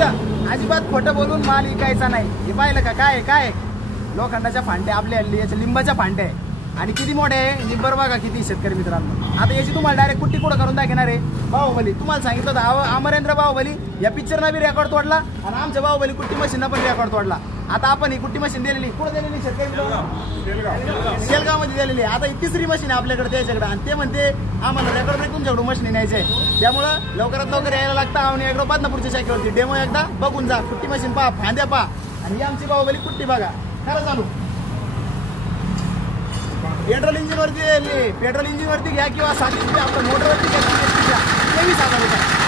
खोटं अजिबात खोटं बोलून माल विकायचा नाही। हे पाहिलं का काय काय लोखंडाच्या फांट्या आपल्या हल्ली याच्या लिंबाच्या फांट्या आहे आणि किती मोठे आहे निब्बर बघा किती शेतकरी मित्रांनो। आता याची तुम्हाला डायरेक्ट कुट्टी कुठं करून दाखवणार आहे बाहुबली। तुम्हाला सांगितलं होतं अमरेंद्र बाहुबली या पिक्चरना बी रेकॉर्ड तोडला आणि आमच्या बाहुबली कुट्टी मशीनना पण रेकॉर्ड तोडला। आता आपण ही कुट्टी मशीन दिलेली कुठं दिलेली शेतकरी मित्रांनो शेलगावमध्ये दिलेली। आता ही तिसरी मशीन आहे आपल्याकडे त्याच्याकडे आणि ते म्हणते आम्हाला रेकॉर्ड ब्रेक तुमच्याकडून मशीन न्यायची आहे। त्यामुळं लवकरात लवकर यायला लागतं आणि एकदा बदनापूरच्या शाखेवरती डेमो एकदा बघून जा। कुट्टी मशीन पहा फांद्या पहा आणि ही आमची बाहुबली कुट्टी बघा खरं चालू। पेट्रोल इंजिन वरती घ्या किंवा साधी आपल्या मोटरवरती घ्या 23,000 रुपये।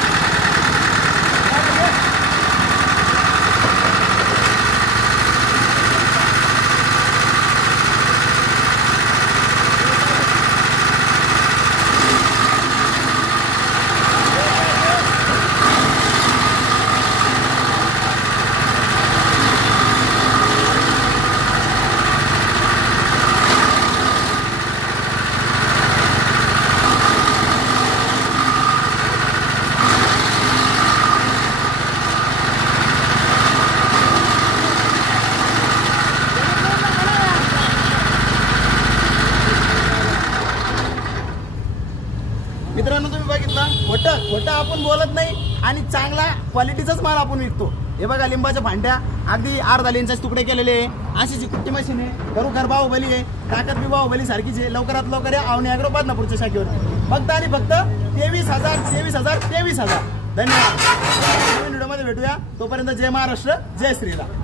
मित्रांनो तुम्ही बघितलं खोटं आपण बोलत नाही आणि चांगला क्वालिटीचाच माल आपण विकतो। हे बघा लिंबाच्या फांट्या अगदी अर्धा इंचाचे तुकडे केलेले अशीची कुट्टी मशीन आहे। खरोखर बाहुबली आहे ताकद बी बाहुबली सारखीच आहे। लवकरात लवकर या आवणी अॅग्रो बदनापूरच्या शाखेवर फक्त आणि फक्त 23,000 धन्यवाद। नवीन व्हिडिओमध्ये भेटूया तोपर्यंत जय महाराष्ट्र जय श्रीराम।